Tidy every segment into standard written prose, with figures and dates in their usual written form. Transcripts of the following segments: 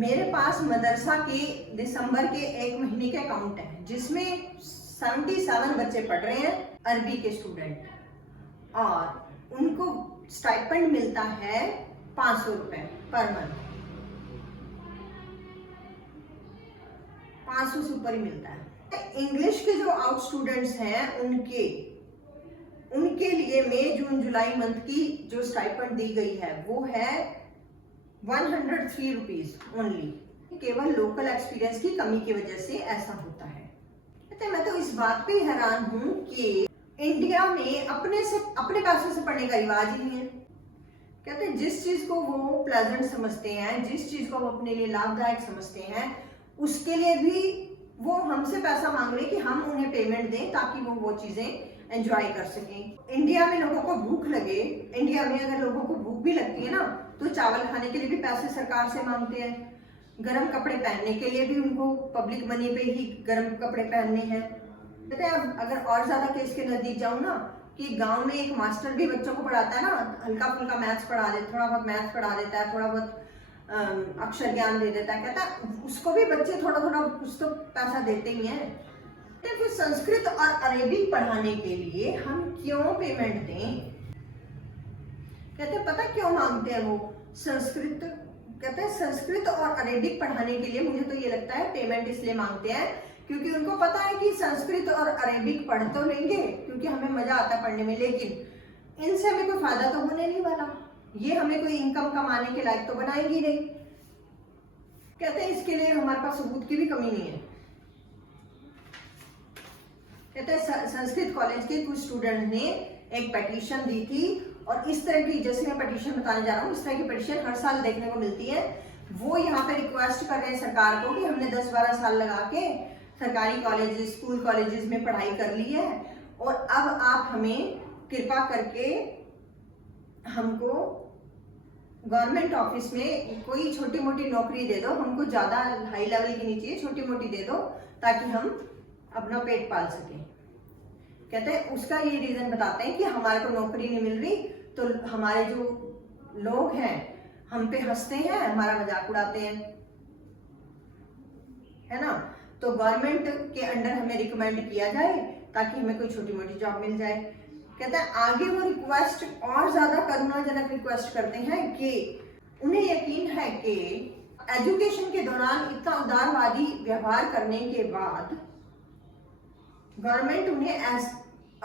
मेरे पास मदरसा के दिसंबर के 1 महीने के अकाउंट है जिसमें 77 बच्चे पढ़ रहे हैं, अरबी के स्टूडेंट, और उनको स्टाइपेंड मिलता है 500 रुपए पर मंथ। 500 से ऊपर ही मिलता है। इंग्लिश के जो आउट स्टूडेंट्स हैं उनके लिए मई जून जुलाई मंथ की जो स्टाइपेंड दी गई है वो है 103 रुपीज ओनली। केवल लोकल एक्सपीरियंस की कमी की वजह से ऐसा होता है। कहते मैं तो इस बात पे हैरान हूँ कि इंडिया में अपने पैसों से पढ़ने का रिवाज ही नहीं है। कहते जिस चीज को वो प्लेजेंट समझते हैं, जिस चीज को वो अपने लिए लाभदायक समझते हैं, उसके लिए भी वो हमसे पैसा मांग रहे कि हम उन्हें पेमेंट दें ताकि वो चीजें एंजॉय कर सकें। इंडिया में लोगों को भूख लगे, इंडिया में अगर लोगों को भूख भी लगती है ना तो चावल खाने के लिए भी पैसे सरकार से मांगते हैं। गर्म कपड़े पहनने के लिए भी उनको पब्लिक मनी पे ही गर्म कपड़े पहनने हैं। कहते हैं अब अगर और ज्यादा केस के नजदीक जाऊं ना कि गांव में एक मास्टर भी बच्चों को पढ़ाता है ना, हल्का फुल्का मैथ्स पढ़ा देता, थोड़ा बहुत मैथ्स पढ़ा देता है, थोड़ा बहुत अक्षर ज्ञान दे देता है। कहता है उसको भी बच्चे थोड़ा थोड़ा कुछ तो पैसा देते ही हैं। तो फिर संस्कृत और अरेबिक पढ़ाने के लिए हम क्यों पेमेंट दें? कहते पता क्यों मांगते हैं वो संस्कृत? कहते हैं संस्कृत और अरेबिक पढ़ाने के लिए मुझे तो ये लगता है पेमेंट इसलिए मांगते हैं क्योंकि उनको पता है कि संस्कृत और अरेबिक पढ़ तो लेंगे क्योंकि हमें मजा आता है पढ़ने में, लेकिन इनसे हमें कोई फायदा तो होने नहीं वाला, ये हमें कोई इनकम कमाने के लायक तो बनाएंगी नहीं। कहते हैं इसके लिए हमारे पास सबूत की भी कमी नहीं है। कहते हैं संस्कृत कॉलेज के कुछ स्टूडेंट ने एक पिटीशन दी थी और इस तरह की, जैसे मैं पिटीशन बताने जा रहा हूँ, इस तरह की पिटीशन हर साल देखने को मिलती है। वो यहाँ पे रिक्वेस्ट कर रहे हैं सरकार को कि हमने 10-12 साल लगा के सरकारी कॉलेजेस, स्कूल कॉलेजेस में पढ़ाई कर ली है और अब आप हमें कृपा करके हमको गवर्नमेंट ऑफिस में कोई छोटी मोटी नौकरी दे दो, हमको ज्यादा हाई लेवल की नहीं चाहिए, छोटी मोटी दे दो ताकि हम अपना पेट पाल सकें। कहते हैं उसका ये रीजन बताते हैं कि हमारे को नौकरी नहीं मिल रही तो हमारे जो लोग हैं हम पे हंसते हैं, हमारा मजाक उड़ाते हैं, है ना। तो गवर्नमेंट के अंडर हमें रिकमेंड किया जाए ताकि हमें कोई छोटी मोटी जॉब मिल जाए। कहते हैं आगे वो रिक्वेस्ट और ज्यादा करुणाजनक रिक्वेस्ट करते हैं कि उन्हें यकीन है कि एजुकेशन के दौरान इतना उदारवादी व्यवहार करने के बाद गवर्नमेंट उन्हें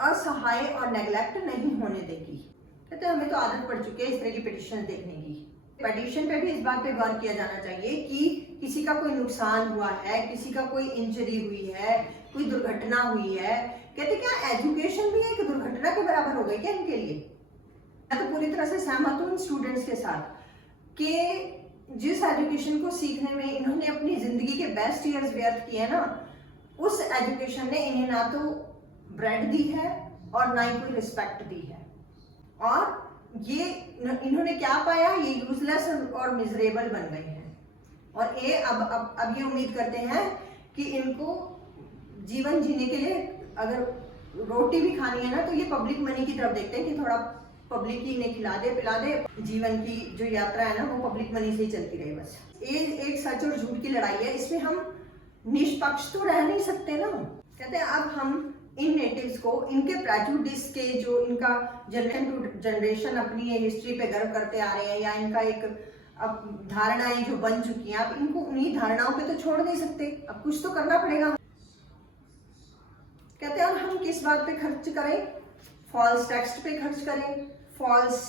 असहाय और नेग्लेक्ट नहीं होने देगी। कहते हैं हमें तो आदत पड़ चुकी है इस तरह की पिटीशन देखने की। पिटीशन पे भी इस बात पे गौर किया जाना चाहिए कि किसी का कोई नुकसान हुआ है, किसी का कोई इंजरी हुई है, कोई दुर्घटना हुई है। कहते क्या एजुकेशन भी एक दुर्घटना के बराबर हो गई क्या इनके लिए? मैं तो पूरी तरह से सहमत हूँ स्टूडेंट्स के साथ कि जिस एजुकेशन को सीखने में इन्होंने अपनी जिंदगी के बेस्ट ईयर्स व्यर्थ किए ना, उस एजुकेशन ने इन्हें ना तो ब्रेड दी है और ना ही कोई रिस्पेक्ट दी है। और ये इन्होंने क्या पाया, ये यूजलेस और मिजरेबल बन गए हैं। और ये अब ये उम्मीद करते हैं कि इनको जीवन जीने के लिए अगर रोटी भी खानी है ना तो ये पब्लिक मनी की तरफ देखते हैं कि थोड़ा पब्लिक ही इन्हें खिला दे पिला दे, जीवन की जो यात्रा है ना वो पब्लिक मनी से ही चलती रहे बस। ये एक सच और झूठ की लड़ाई है, इसमें हम निष्पक्ष तो रह नहीं सकते ना। कहते हैं अब हम इन नेटिव्स को इनके प्रेजुडिस के जो इनका जनरेशन टू जनरेशन अपनी ये हिस्ट्री पे गर्व करते आ रहे हैं या इनका एक अब धारणाएं जो बन चुकी हैं, अब इनको उन्हीं धारणाओं पे तो छोड़ नहीं सकते, अब कुछ तो करना पड़ेगा। कहते हैं और हम किस बात पे खर्च करें? फॉल्स टेक्स्ट पे खर्च करें, फॉल्स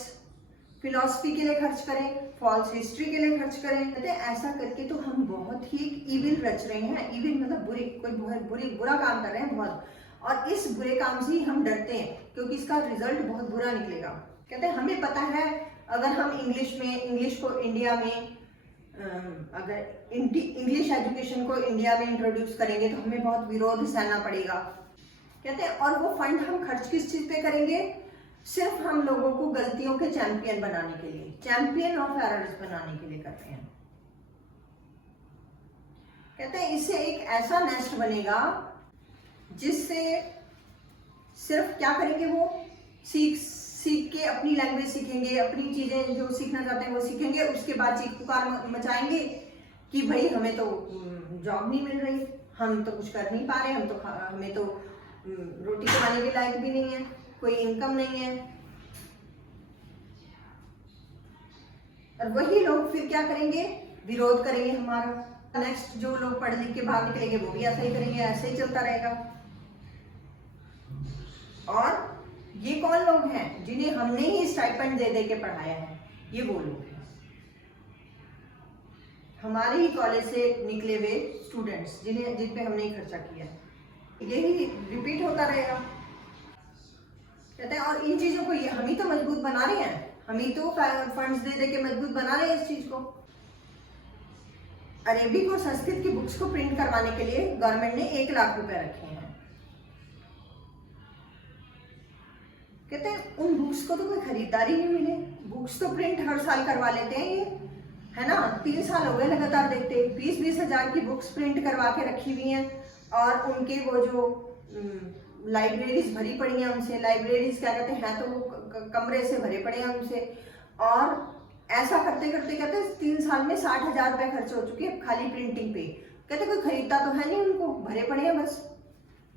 फिलॉसफी के लिए खर्च करें, फॉल्स हिस्ट्री के लिए खर्च करें। कहते हैं ऐसा करके तो हम बहुत ही इविल रच रहे हैं। इविल मतलब बुरा काम कर रहे हैं बहुत, और इस बुरे काम से ही हम डरते हैं क्योंकि इसका रिजल्ट बहुत बुरा निकलेगा। कहते हैं हमें पता है अगर हम इंग्लिश को इंडिया में अगर इंग्लिश एजुकेशन को इंडिया में इंट्रोड्यूस करेंगे तो हमें बहुत विरोध सहना पड़ेगा। कहते हैं और वो फंड हम खर्च किस चीज पे करेंगे? सिर्फ हम लोगों को गलतियों के चैंपियन बनाने के लिए, चैंपियन ऑफ एरर्स बनाने के लिए करते हैं। कहते हैं इससे एक ऐसा नेस्ट बनेगा जिससे सिर्फ क्या करेंगे, वो सीख के अपनी लैंग्वेज सीखेंगे, अपनी चीजें जो सीखना चाहते हैं वो सीखेंगे, उसके बाद चीख पुकार मचाएंगे कि भाई हमें तो जॉब नहीं मिल रही, हम तो कुछ कर नहीं पा रहे, हमें तो रोटी कमाने के लायक भी नहीं है, कोई इनकम नहीं है। और वही लोग फिर क्या करेंगे, विरोध करेंगे हमारा। नेक्स्ट जो लोग पढ़ लिख के बाहर निकलेंगे वो भी ऐसा ही करेंगे, ऐसे ही चलता रहेगा। और ये कौन लोग हैं जिन्हें हमने ही स्टाइपेंड दे दे के पढ़ाया है? ये वो लोग हैं, हमारे ही कॉलेज से निकले हुए स्टूडेंट्स जिन पे हमने ही खर्चा किया है। यही रिपीट होता रहेगा। कहते हैं और इन चीजों को ये हम ही तो मजबूत बना रहे हैं, हम ही तो फंड्स दे दे के मजबूत बना रहे हैं इस चीज को। अरेबिक और संस्कृत की बुक्स को प्रिंट करवाने के लिए गवर्नमेंट ने 1 लाख रुपए रखे हैं। कहते हैं उन बुक्स को तो कोई खरीदारी नहीं मिले, बुक्स तो प्रिंट हर साल करवा लेते हैं ये, है ना। 3 साल हो गए लगातार देखते, 20-20 हजार की बुक्स प्रिंट करवा के रखी हुई हैं। और उनके वो जो लाइब्रेरीज भरी पड़ी हैं उनसे, लाइब्रेरीज क्या कहते हैं, तो वो कमरे से भरे पड़े हैं उनसे। और ऐसा करते करते कहते हैं 3 साल में 60,000 रुपए खर्च हो चुके हैं खाली प्रिंटिंग पे। कहते कोई खरीदता तो है नहीं उनको, भरे पड़े हैं बस।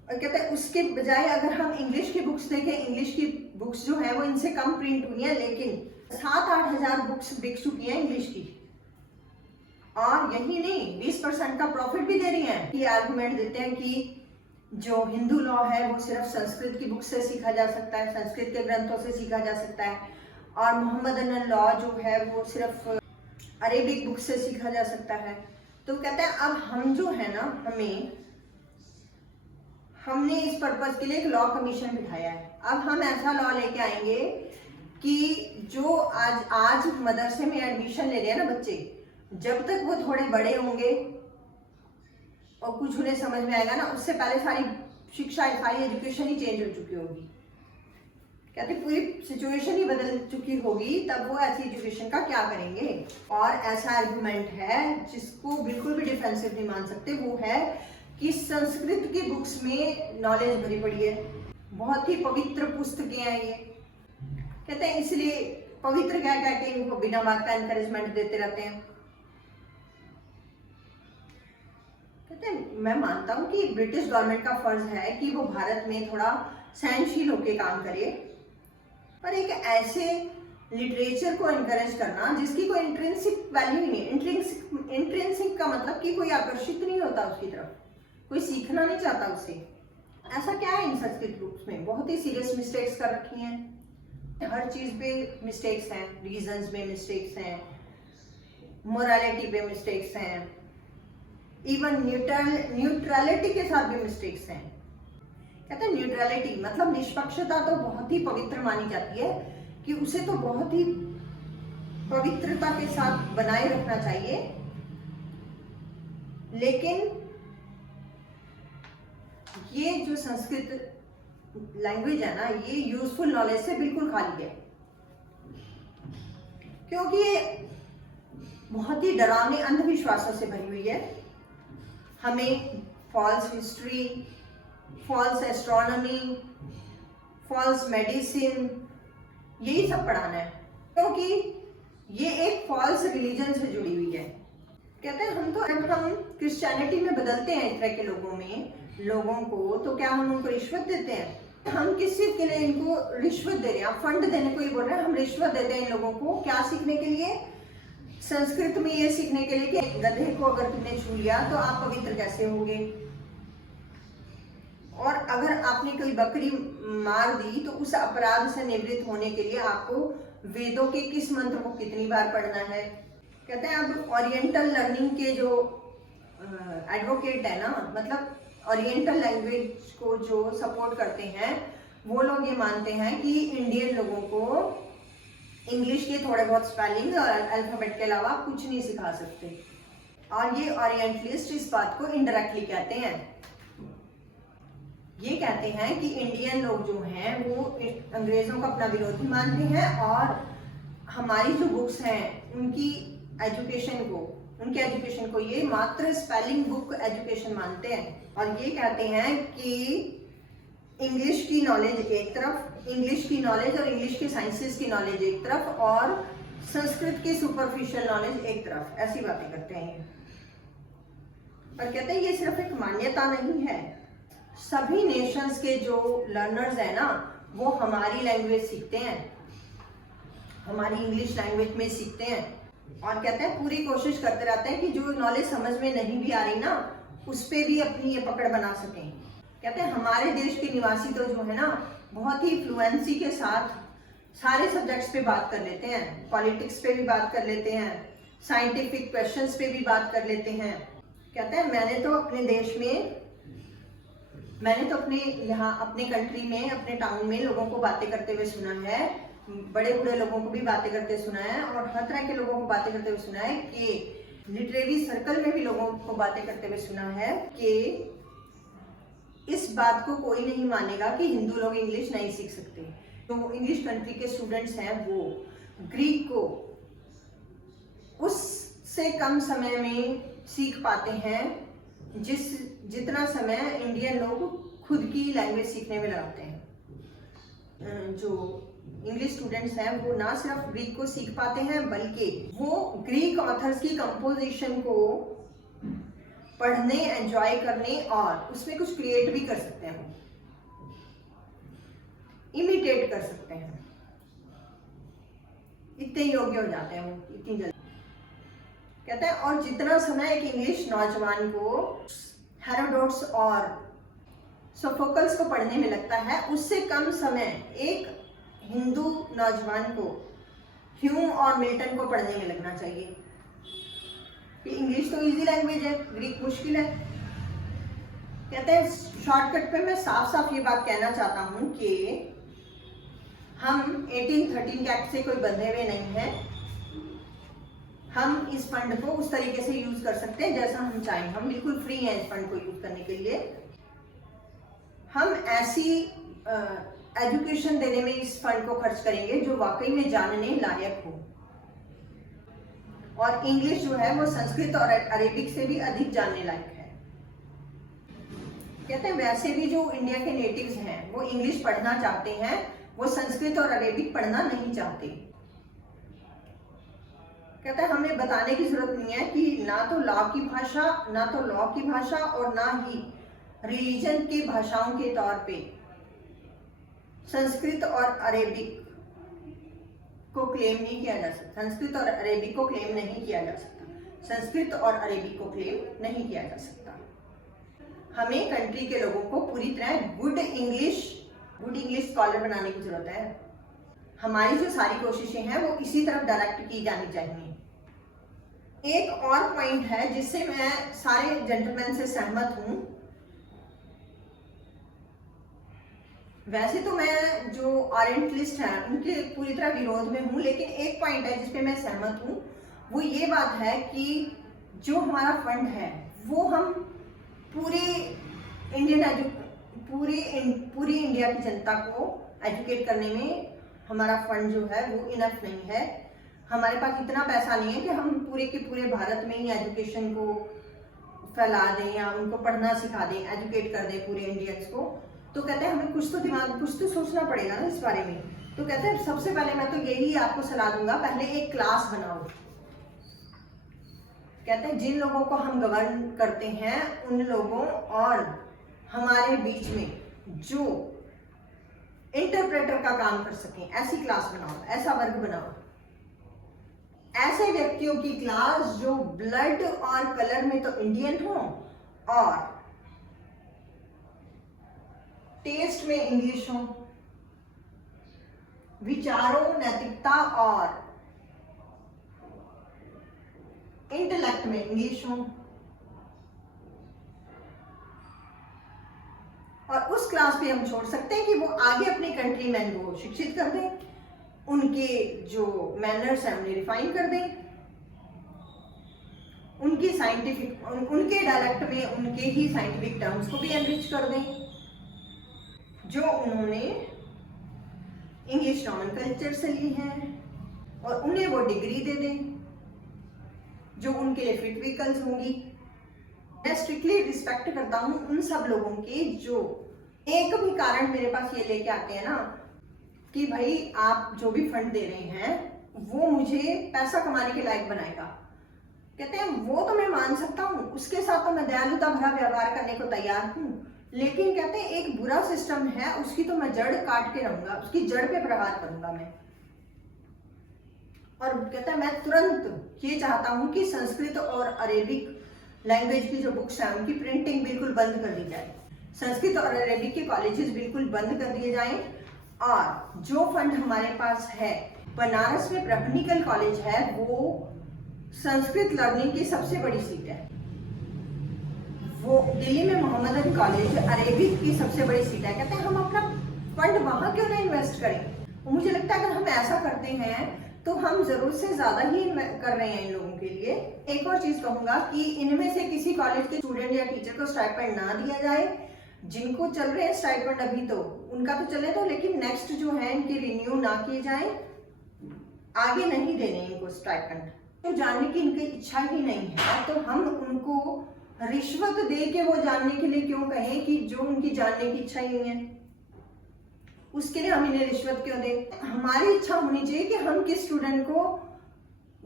और कहते हैं उसके बजाय अगर हम इंग्लिश की बुक्स देखें, इंग्लिश की बुक्स जो है वो इनसे कम प्रिंट हुई हैं, लेकिन 7-8 हजार बुक्स बिक चुकी हैं इंग्लिश की। और यही नहीं, 20% का प्रॉफिट भी दे रही हैं। ये आर्गुमेंट देते हैं कि जो हिंदू लॉ है वो सिर्फ संस्कृत की बुक से सीखा जा सकता है, संस्कृत के ग्रंथों से सीखा जा सकता है, और मोहम्मदन लॉ जो है वो सिर्फ अरेबिक बुक से सीखा जा सकता है। तो कहते हैं अब हम जो है ना, हमने इस पर्पज के लिए एक लॉ कमीशन बिठाया है। अब हम ऐसा लॉ लेके आएंगे कि जो आज मदरसे में एडमिशन ले रहे हैं ना बच्चे, जब तक वो थोड़े बड़े होंगे और कुछ उन्हें समझ में आएगा ना, उससे पहले सारी शिक्षा, सारी एजुकेशन ही चेंज हो चुकी होगी। कहते पूरी सिचुएशन ही बदल चुकी होगी, तब वो ऐसी एजुकेशन का क्या करेंगे। और ऐसा आर्गुमेंट है जिसको बिल्कुल भी डिफेंसिव नहीं मान सकते, वो है कि संस्कृत की बुक्स में नॉलेज भरी पड़ी है, बहुत ही पवित्र पुस्तकें हैं ये। कहते हैं इसलिए पवित्र क्या कहते हैं, इनको बिना बात का एनकरेजमेंट देते रहते हैं। कहते हैं मैं मानता हूं कि ब्रिटिश गवर्नमेंट का फर्ज है कि वो भारत में थोड़ा सहनशील होकर काम करे, पर एक ऐसे लिटरेचर को एनकरेज करना जिसकी कोई इंट्रिंसिक वैल्यू ही नहीं। इंट्रिंसिक का मतलब कि कोई आकर्षित नहीं होता उसकी तरफ, कोई सीखना नहीं चाहता उससे। ऐसा क्या है इन संस्कृत बुक्स में, बहुत ही सीरियस मिस्टेक्स कर रखी हैं, हर चीज पे मिस्टेक्स हैं, रीजंस में मिस्टेक्स हैं, मोरालिटी पे मिस्टेक्स हैं, इवन न्यूट्रलिटी के साथ भी मिस्टेक्स हैं। कहते हैं न्यूट्रलिटी मतलब निष्पक्षता तो बहुत ही पवित्र मानी जाती है, कि उसे तो बहुत ही पवित्रता के साथ बनाए रखना चाहिए, लेकिन ये जो संस्कृत लैंग्वेज है ना, ये यूजफुल नॉलेज से बिल्कुल खाली है, क्योंकि ये बहुत ही डरावने अंधविश्वासों से भरी हुई है। हमें false history, false astronomy, false medicine, यही सब पढ़ाना है, क्योंकि ये एक फॉल्स रिलीजन से जुड़ी हुई है। कहते हैं हम तो जब हम क्रिश्चियनिटी में बदलते हैं इस तरह के लोगों को, तो क्या हम उनको रिश्वत देते हैं? हम किस चीज के लिए इनको रिश्वत दे रहे हैं? आप फंड देने को ही बोल रहे हैं, हम रिश्वत देते हैं इन लोगों को क्या सीखने के लिए? संस्कृत में ये सीखने के लिए कि गधे को अगर तुमने छू लिया तो आप पवित्र कैसे होंगे, और अगर आपने कोई बकरी मार दी तो उस अपराध से निवृत्त होने के लिए आपको वेदों के किस मंत्र को कितनी बार पढ़ना है। कहते हैं अब ओरिएंटल लर्निंग के जो एडवोकेट है ना, मतलब ओरिएंटल लैंग्वेज को जो सपोर्ट करते हैं, वो लोग ये मानते हैं कि इंडियन लोगों को इंग्लिश के थोड़े बहुत स्पेलिंग और अल्फाबेट के अलावा कुछ नहीं सिखा सकते। और ये ओरिएंटलिस्ट इस बात को इनडायरेक्टली कहते हैं। ये कहते हैं कि इंडियन लोग जो हैं वो अंग्रेजों को अपना विरोधी मानते हैं, और हमारी जो बुक्स हैं उनकी एजुकेशन को ये मात्र स्पेलिंग बुक एजुकेशन मानते हैं। और ये कहते हैं कि इंग्लिश की नॉलेज एक तरफ, इंग्लिश की नॉलेज और इंग्लिश के साइंसेस की नॉलेज एक तरफ, और संस्कृत की सुपरफिशियल नॉलेज एक तरफ, ऐसी बातें करते हैं। पर कहते हैं ये सिर्फ एक मान्यता नहीं है, सभी नेशंस के जो लर्नर्स हैं ना वो हमारी लैंग्वेज सीखते हैं, हमारी इंग्लिश लैंग्वेज में सीखते हैं, और कहते हैं पूरी कोशिश करते रहते हैं कि जो नॉलेज समझ में नहीं भी आ रही ना उस पर भी अपनी ये पकड़ बना सकें। कहते हैं हमारे देश के निवासी तो जो है ना बहुत ही फ्लुएंसी के साथ सारे सब्जेक्ट्स पे बात कर लेते हैं, पॉलिटिक्स पे भी बात कर लेते हैं, साइंटिफिक क्वेश्चंस पे भी बात कर लेते हैं। कहते हैं मैंने तो अपने देश में, मैंने तो अपने यहाँ अपने कंट्री में, अपने टाउन में लोगों को बातें करते हुए सुना है, बड़े बूढ़े लोगों को भी बातें करते सुना है और हर तरह के लोगों को बातें करते हुए सुना है, कि लिटरेरी सर्कल में भी लोगों को बातें करते हुए सुना है कि इस बात को कोई नहीं मानेगा कि हिंदू लोग इंग्लिश नहीं सीख सकते। तो इंग्लिश कंट्री के स्टूडेंट्स हैं वो ग्रीक को उससे कम समय में सीख पाते हैं जितना समय इंडियन लोग खुद की लैंग्वेज सीखने में लगाते हैं। जो इंग्लिश स्टूडेंट्स हैं वो ना सिर्फ ग्रीक को सीख पाते हैं बल्कि वो ग्रीक ऑथर्स की कंपोजिशन को पढ़ने, एंजॉय करने और उसमें कुछ क्रिएट भी कर सकते हैं, इमिटेट कर सकते हैं, इतने योग्य हो जाते हैं वो इतनी जल्दी। कहते हैं और जितना समय एक इंग्लिश नौजवान को हेरोडोट्स और सोफोकल्स को पढ़ने में लगता है उससे कम समय एक हिंदू नौजवान को ह्यूम और मिल्टन को पढ़ने में लगना चाहिए। कि इंग्लिश तो इजी लैंग्वेज है, ग्रीक मुश्किल है। कहते हैं शॉर्टकट पे मैं साफ साफ ये बात कहना चाहता हूँ कि हम 1813 के एक्ट से कोई बंधे हुए नहीं हैं, हम इस फंड को उस तरीके से यूज कर सकते हैं जैसा हम चाहें, हम बिल्कुल फ्री हैं इस फंड को यूज करने के लिए। हम ऐसी एजुकेशन देने में इस फंड को खर्च करेंगे जो वाकई में जानने लायक हो, और इंग्लिश जो है वो संस्कृत और अरेबिक से भी अधिक जानने लायक है। कहते हैं वैसे भी जो इंडिया के नेटिव्स हैं वो इंग्लिश पढ़ना चाहते हैं, वो संस्कृत और अरेबिक पढ़ना नहीं चाहते। कहते हैं हमें बताने की जरूरत नहीं है कि ना तो लॉ की भाषा और ना ही रिलीजन की भाषाओं के तौर पे संस्कृत और अरेबिक को क्लेम नहीं किया जा सकता, संस्कृत और अरेबिक को क्लेम नहीं किया जा सकता, संस्कृत और अरेबिक को क्लेम नहीं किया जा सकता। हमें कंट्री के लोगों को पूरी तरह गुड इंग्लिश स्कॉलर बनाने की जरूरत है। हमारी जो सारी कोशिशें हैं वो इसी तरफ डायरेक्ट की जानी चाहिए। एक और पॉइंट है जिससे मैं सारे जेंटलमैन से सहमत हूं। वैसे तो मैं जो ओरिएंटलिस्ट हैं उनके पूरी तरह विरोध में हूं, लेकिन एक पॉइंट है जिसपे मैं सहमत हूं, वो ये बात है कि जो हमारा फंड है वो हम पूरी इंडिया की जनता को एजुकेट करने में हमारा फंड जो है वो इनफ नहीं है। हमारे पास इतना पैसा नहीं है कि हम पूरे के पूरे भारत में ही एजुकेशन को फैला दें या उनको पढ़ना सिखा दें, एजुकेट कर दें पूरे इंडियंस को। तो कहते हैं हमें कुछ तो सोचना पड़ेगा ना इस बारे में। तो कहते हैं सबसे पहले मैं तो यही आपको सलाह दूंगा, पहले एक क्लास बनाओ। कहते हैं जिन लोगों को हम गवर्न करते हैं उन लोगों और हमारे बीच में जो इंटरप्रेटर का काम कर सकें ऐसी क्लास बनाओ, ऐसा वर्ग बनाओ, ऐसे व्यक्तियों की क्लास जो ब्लड और कलर में तो इंडियन हो और टेस्ट में इंग्लिश हो, विचारों, नैतिकता और इंटेलेक्ट में इंग्लिश हो, और उस क्लास पे हम छोड़ सकते हैं कि वो आगे अपने कंट्रीमैन को शिक्षित कर दें, उनके जो मैनर्स हैं उन्हें रिफाइन कर दें, उनके डायलेक्ट में उनके ही साइंटिफिक टर्म्स को भी एनरिच कर दें जो उन्होंने इंग्लिश नॉमेनक्लेचर से ली है, और उन्हें वो डिग्री दे दें जो उनके लिए फिट व्हीकल्स होंगी। मैं स्ट्रिक्टली रिस्पेक्ट करता हूँ उन सब लोगों के जो एक भी कारण मेरे पास ये लेके आते हैं ना कि भाई आप जो भी फंड दे रहे हैं वो मुझे पैसा कमाने के लायक बनाएगा। कहते हैं वो तो मैं मान सकता हूँ, उसके साथ तो मैं दयालुता भरा व्यवहार करने को तैयार हूँ, लेकिन कहते हैं एक बुरा सिस्टम है उसकी तो मैं जड़ काट के रहूंगा, उसकी जड़ पे प्रहार करूंगा मैं। और कहता है मैं तुरंत ये चाहता हूँ कि संस्कृत और अरेबिक लैंग्वेज की जो बुक्स हैं उनकी प्रिंटिंग बिल्कुल बंद कर दी जाए, संस्कृत और अरेबिक के कॉलेजेस बिल्कुल बंद कर दिए जाएं, और जो फंड हमारे पास है, बनारस में ब्रह्मनिकल कॉलेज है, वो संस्कृत लर्निंग की सबसे बड़ी सीट है, वो दिल्ली में मोहम्मदन कॉलेज अरेबिक की सबसे बड़ी सीट है। कहते हैं हम अपना फंड वहां क्यों ना इन्वेस्ट करें। मुझे लगता है अगर हम ऐसा करते हैं तो हम जरूरत से ज्यादा ही कर रहे हैं इन लोगों के लिए। एक और चीज कहूंगा कि इनमें से किसी कॉलेज के स्टूडेंट या टीचर को स्टाइपेंड ना दिया जाए। जिनको चल रहे हैं स्टाइपेंड अभी तो उनका तो चले तो, लेकिन नेक्स्ट जो है इनके रिन्यू ना किए जाए, आगे नहीं देने इनको स्टाइपेंड। तो जानने की इनकी इच्छा ही नहीं है तो हम उनको रिश्वत दे के वो जानने के लिए क्यों कहें कि जो उनकी जानने की इच्छा ही नहीं है, उसके लिए हम इन्हें रिश्वत क्यों दें। हमारी इच्छा होनी चाहिए कि हम किस स्टूडेंट को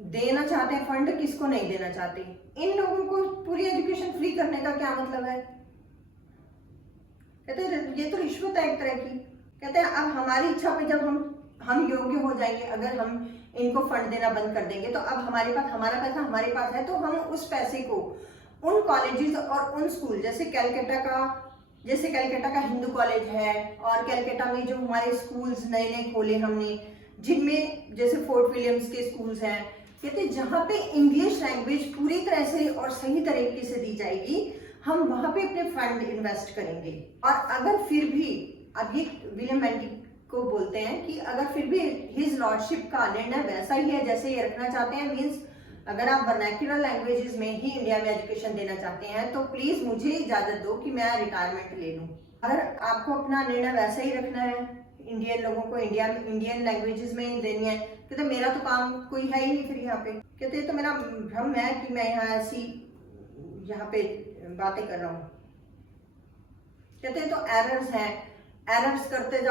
देना चाहते हैं फंड, किसको नहीं देना चाहते। इन लोगों को पूरी एजुकेशन फ्री करने का क्या मतलब है। कहते हैं ये तो रिश्वत है एक तरह की। कहते हैं अब हमारी इच्छा पे जब हम योग्य हो जाएंगे, अगर हम इनको फंड देना बंद कर देंगे तो अब हमारे पास हमारा पैसा हमारे पास है, तो हम उस पैसे को उन कॉलेजेस और उन स्कूल जैसे कैलकाटा का हिंदू कॉलेज है, और कैलकाटा में जो हमारे स्कूल्स नए नए खोले हमने, जिनमें जैसे फोर्ट विलियम्स के स्कूल्स हैं, कहते जहाँ पे इंग्लिश लैंग्वेज पूरी तरह से और सही तरीके से दी जाएगी, हम वहाँ पे अपने फंड इन्वेस्ट करेंगे। और अगर फिर भी, अब ये विलियम बेंटिक को बोलते हैं कि अगर फिर भी हिज लॉर्डशिप का निर्णय वैसा ही है जैसे ये रखना चाहते हैं, मीन्स अगर आप वर्नैक्युलर लैंग्वेजेस में ही इंडिया में एजुकेशन देना चाहते हैं तो प्लीज मुझे इजाजत दो कि मैं रिटायरमेंट ले लूं। अगर आपको अपना निर्णय वैसा ही रखना है, इंडियन लोगों को इंडियन लैंग्वेजेस में ही देनी है, कहते मेरा तो काम कोई है ही नहीं फिर यहाँ पे। कहते तो मेरा भ्रम है कि मैं यहाँ पे बातें कर रहा हूँ। कहते तो एरर्स हैं, एरर्स करते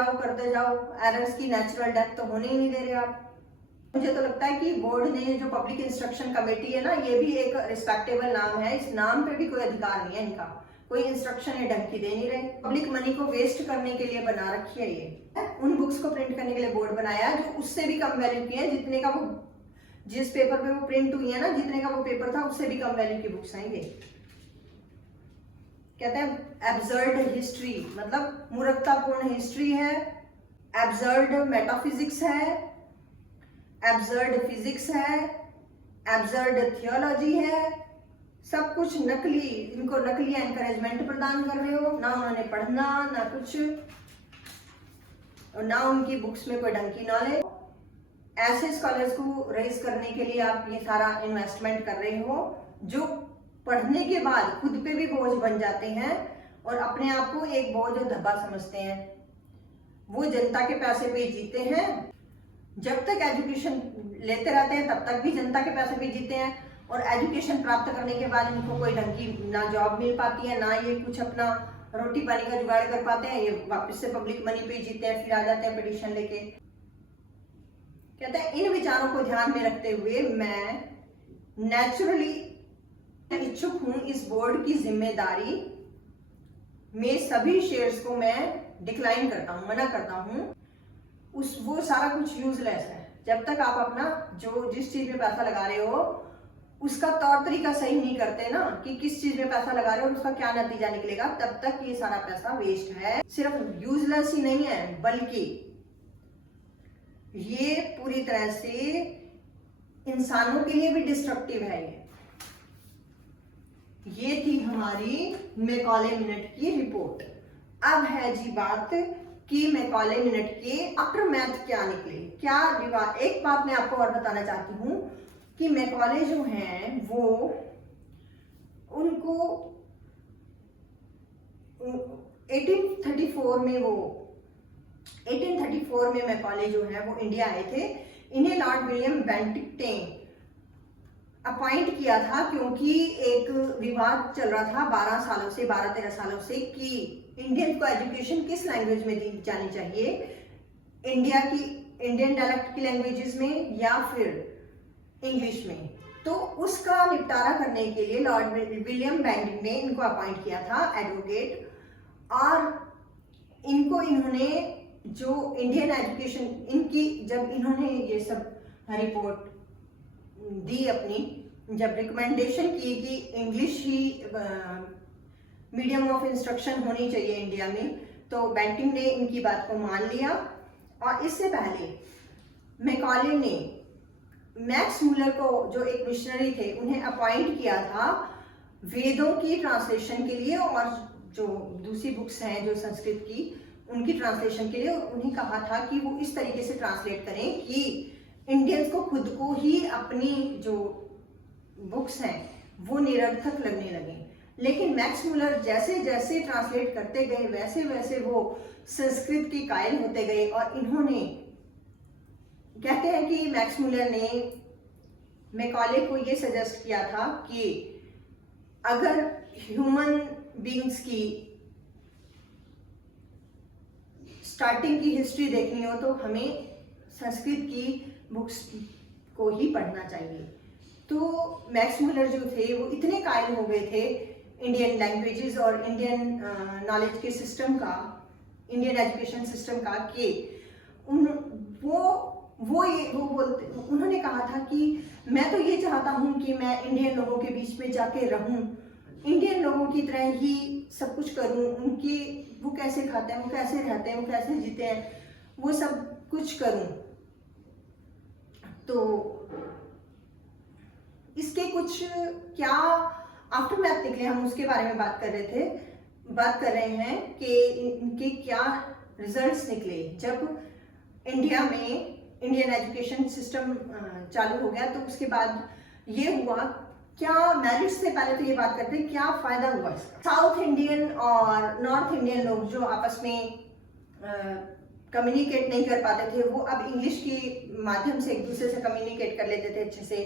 जाओ, एरर्स की नेचुरल डेथ तो होने ही नहीं दे रहे आप। मुझे तो लगता है कि बोर्ड ने जो पब्लिक इंस्ट्रक्शन कमेटी है ना, ये भी एक रिस्पेक्टेबल नाम है, इस नाम पे भी कोई अधिकार नहीं है इनका, कोई इंस्ट्रक्शन ये ढंग की दे नहीं रहे। पब्लिक मनी को वेस्ट करने के लिए बना रखी है ये। उन बुक्स को प्रिंट करने के लिए बोर्ड बनाया है जो उससे भी कम वैल्यू की है, जितने का वो जिस पेपर पे वो प्रिंट हुई है ना, जितने का वो पेपर था उससे भी कम वैल्यू की बुक्स हैं ये। कहते हैं एब्सर्ड हिस्ट्री, मतलब मूर्खतापूर्ण हिस्ट्री है, एब्सर्ड मेटाफिजिक्स है, एब्सर्ड फिजिक्स है, एब्सर्ड थियोलॉजी है, सब कुछ नकली, इनको नकली एनकरेजमेंट प्रदान कर रहे हो, ना उन्होंने पढ़ना ना कुछ, और ना उनकी बुक्स में कोई ढंग की नॉलेज। ऐसे स्कॉलर्स को रेज करने के लिए आप ये सारा इन्वेस्टमेंट कर रहे हो, जो पढ़ने के बाद खुद पे भी बोझ बन जाते हैं और अपने आप को एक बोझ और धब्बा समझते हैं। वो जनता के पैसे पे जीते हैं, जब तक एजुकेशन लेते रहते हैं तब तक भी जनता के पैसे पे जीते हैं, और एजुकेशन प्राप्त करने के बाद इनको कोई ढंग की ना जॉब मिल पाती है, ना ये कुछ अपना रोटी पानी का जुगाड़ कर पाते हैं, ये वापस से पब्लिक मनी पे जीते हैं, फिर आ जाते हैं पिटीशन लेके। कहते हैं इन विचारों को ध्यान में रखते हुए मैं नेचुरली इच्छुक हूं इस बोर्ड की जिम्मेदारी में सभी शेयर्स को मैं डिक्लाइन करता हूं, मना करता हूं। वो सारा कुछ यूजलेस है जब तक आप अपना जिस चीज में पैसा लगा रहे हो उसका तौर तरीका सही नहीं करते ना, कि किस चीज में पैसा लगा रहे हो और उसका क्या नतीजा निकलेगा, तब तक ये सारा पैसा वेस्ट है। सिर्फ यूजलेस ही नहीं है बल्कि ये पूरी तरह से इंसानों के लिए भी डिस्ट्रक्टिव है। ये थी हमारी मैकॉले मिनट की रिपोर्ट। अब है जी बात कि मैकॉले मिनट के आफ्टर मैथ क्या निकले, क्या विवाद। एक बात मैं आपको और बताना चाहती हूँ कि मैकॉले जो हैं वो उनको 1834 में मैकॉले जो है वो इंडिया आए थे। इन्हें लॉर्ड विलियम बेंटिक ने अपॉइंट किया था क्योंकि एक विवाद चल रहा था 12-13 सालों से कि इंडियन को एजुकेशन किस लैंग्वेज में दी जानी चाहिए, इंडियन डायलेक्ट की लैंग्वेजेस में या फिर इंग्लिश में। तो उसका निपटारा करने के लिए लॉर्ड विलियम बेंटिंक ने इनको अपॉइंट किया था एडवोकेट, और इन्होंने जो इंडियन एजुकेशन इनकी, जब इन्होंने ये सब रिपोर्ट दी अपनी, जब रिकमेंडेशन की कि English he medium of instruction होनी चाहिए इंडिया में, तो बेंटिंक ने इनकी बात को मान लिया। और इससे पहले मैकॉले ने मैक्स मूलर को, जो एक मिशनरी थे, उन्हें अपॉइंट किया था वेदों की ट्रांसलेशन के लिए और जो दूसरी बुक्स हैं जो संस्कृत की, उनकी ट्रांसलेशन के लिए। उन्हें कहा था कि वो इस तरीके से ट्रांसलेट करें कि इंडियंस को खुद को ही अपनी जो बुक्स हैं वो निरर्थक लगने लगे। लेकिन मैक्स मूलर जैसे जैसे ट्रांसलेट करते गए वैसे वैसे वो संस्कृत के कायल होते गए, और इन्होंने, कहते हैं कि मैक्स मूलर ने मैकॉले को ये सजेस्ट किया था कि अगर ह्यूमन बीइंग्स की स्टार्टिंग की हिस्ट्री देखनी हो तो हमें संस्कृत की बुक्स को ही पढ़ना चाहिए। तो मैक्स मूलर जो थे वो इतने कायल हो गए थे इंडियन लैंग्वेजेस और इंडियन नॉलेज के सिस्टम का, इंडियन एजुकेशन सिस्टम का, कि उन्होंने कहा था कि मैं तो ये चाहता हूँ कि मैं इंडियन लोगों के बीच में जाके रहूँ, इंडियन लोगों की तरह ही सब कुछ करूँ, उनकी, वो कैसे खाते हैं, वो कैसे रहते हैं, वो कैसे जीते हैं, वो सब कुछ करूँ। तो इसके कुछ क्या आफ्टर मैथ निकले, हम उसके बारे में बात कर रहे हैं कि इनके क्या रिजल्ट्स निकले जब इंडिया में इंडियन एजुकेशन सिस्टम चालू हो गया। तो उसके बाद ये हुआ, क्या मेरिट्स से पहले तो ये बात करते हैं क्या फायदा हुआ इसका। साउथ इंडियन और नॉर्थ इंडियन लोग जो आपस में कम्युनिकेट नहीं कर पाते थे, वो अब इंग्लिश के माध्यम से एक दूसरे से कम्युनिकेट कर लेते थे अच्छे से।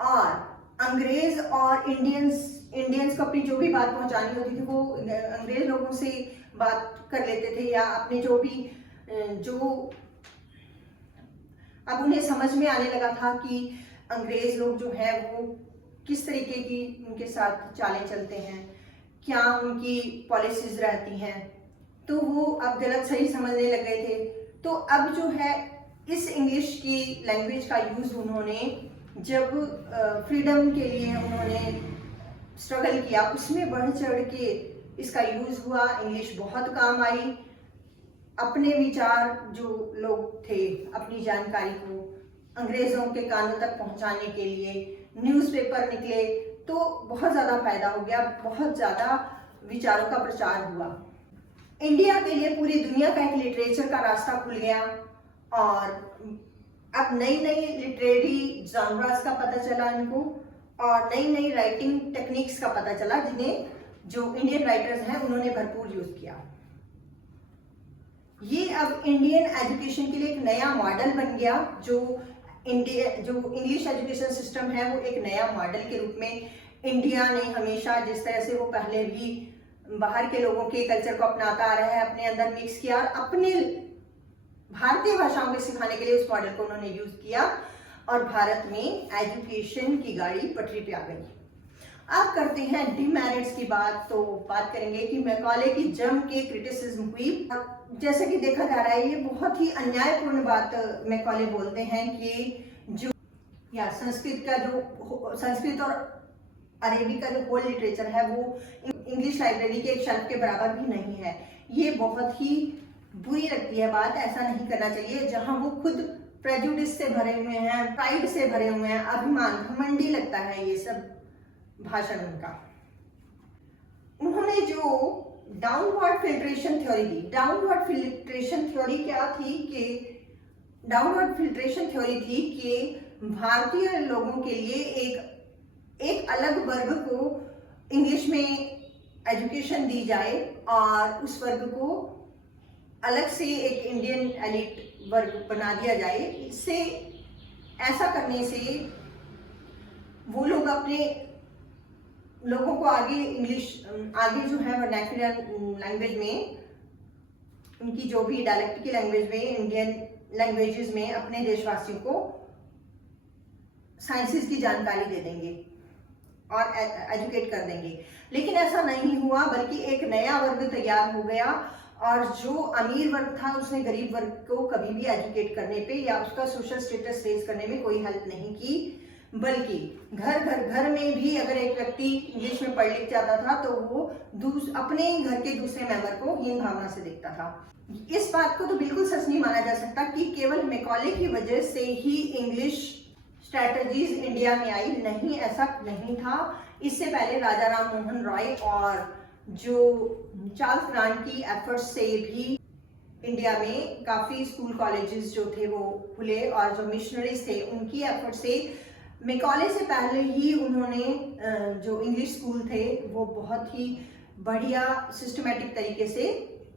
और अंग्रेज और इंडियंस को अपनी जो भी बात पहुंचानी होती थी वो अंग्रेज लोगों से बात कर लेते थे, या अपने जो भी जो अब उन्हें समझ में आने लगा था कि अंग्रेज लोग जो है वो किस तरीके की उनके साथ चालें चलते हैं, क्या उनकी पॉलिसीज रहती हैं, तो वो अब गलत सही समझने लग गए थे। तो अब जो है इस इंग्लिश की लैंग्वेज का यूज़ उन्होंने, जब फ्रीडम के लिए उन्होंने स्ट्रगल किया, उसमें बढ़ चढ़ के इसका यूज़ हुआ। इंग्लिश बहुत काम आई। अपने विचार जो लोग थे, अपनी जानकारी को अंग्रेज़ों के कानों तक पहुंचाने के लिए न्यूज़पेपर निकले, तो बहुत ज़्यादा फायदा हो गया, बहुत ज़्यादा विचारों का प्रचार हुआ। इंडिया के लिए पूरी दुनिया का एक लिटरेचर का रास्ता खुल गया, और अब नई नई लिटरेरी जॉनरास का पता चला इनको, और नई नई राइटिंग टेक्निक्स का पता चला, जिन्हें जो इंडियन राइटर्स हैं उन्होंने भरपूर यूज़ किया। ये अब इंडियन एजुकेशन के लिए एक नया मॉडल बन गया। जो इंग्लिश एजुकेशन सिस्टम है वो एक नया मॉडल के रूप में इंडिया ने हमेशा, जिस तरह से वो पहले भी बाहर के लोगों के कल्चर को अपनाता आ रहा है, अपने अंदर मिक्स किया, और अपने भारतीय भाषाओं को सिखाने के लिए उस मॉडल को उन्होंने यूज किया, और भारत में एजुकेशन की गाड़ी पटरी पे आ गई। अब करते हैं डिमेरिट्स की बात। तो बात करेंगे कि मैकॉले की जम के क्रिटिसिज्म हुई। जैसे कि देखा जा रहा है, ये बहुत ही अन्यायपूर्ण बात मैकॉले बोलते हैं कि जो या संस्कृत और अरेबिक का जो होल लिटरेचर है वो इंग्लिश लाइब्रेरी के एक शेल्फ के बराबर भी नहीं है। ये बहुत ही बुरी लगती है बात, ऐसा नहीं करना चाहिए। जहां वो खुद प्रेजुडिस से भरे हुए हैं, प्राइड से भरे हुए हैं, अभिमान, घमंडी लगता है ये सब भाषण उनका। उन्होंने जो डाउनवर्ड फिल्ट्रेशन थ्योरी दी, डाउनवर्ड फिल्ट्रेशन थ्योरी क्या थी कि डाउनवर्ड फिल्ट्रेशन थ्योरी थी कि भारतीय लोगों के लिए एक अलग वर्ग को इंग्लिश में एजुकेशन दी जाए, और उस वर्ग को अलग से एक इंडियन एलिट वर्ग बना दिया जाए। इससे, ऐसा करने से वो लोग अपने लोगों को आगे जो है वर्नाक्युलर लैंग्वेज में, उनकी जो भी डायलेक्ट की लैंग्वेज में, इंडियन लैंग्वेजेस में अपने देशवासियों को साइंसेस की जानकारी दे देंगे और एजुकेट कर देंगे। लेकिन ऐसा नहीं हुआ, बल्कि एक नया वर्ग तैयार हो गया और जो अमीर वर्ग था उसने गरीब वर्ग को कभी भी एजुकेट करने पे या उसका सोशल स्टेटस रेज करने में कोई हेल्प नहीं की, बल्कि घर में भी अगर एक व्यक्ति इंग्लिश में पढ़ लिख जाता था तो वो अपने घर के दूसरे मेंबर को हीन भावना से देखता था। इस बात को तो बिल्कुल सच नहीं माना जा सकता कि केवल मैकॉले की वजह से ही इंग्लिश स्ट्रैटेजीज इंडिया में आई। नहीं, ऐसा नहीं था। इससे पहले राजा राम मोहन रॉय और जो चार्ल्स ब्रांड की एफर्ट्स से भी इंडिया में काफ़ी स्कूल कॉलेजेस जो थे वो खुले, और जो मिशनरीज थे उनकी एफर्ट से मैकॉले से पहले ही उन्होंने जो इंग्लिश स्कूल थे वो बहुत ही बढ़िया सिस्टमेटिक तरीके से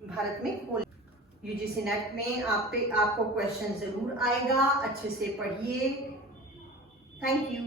भारत में खोले। यूजीसी नेट में आपको क्वेश्चन जरूर आएगा, अच्छे से पढ़िए। Thank you.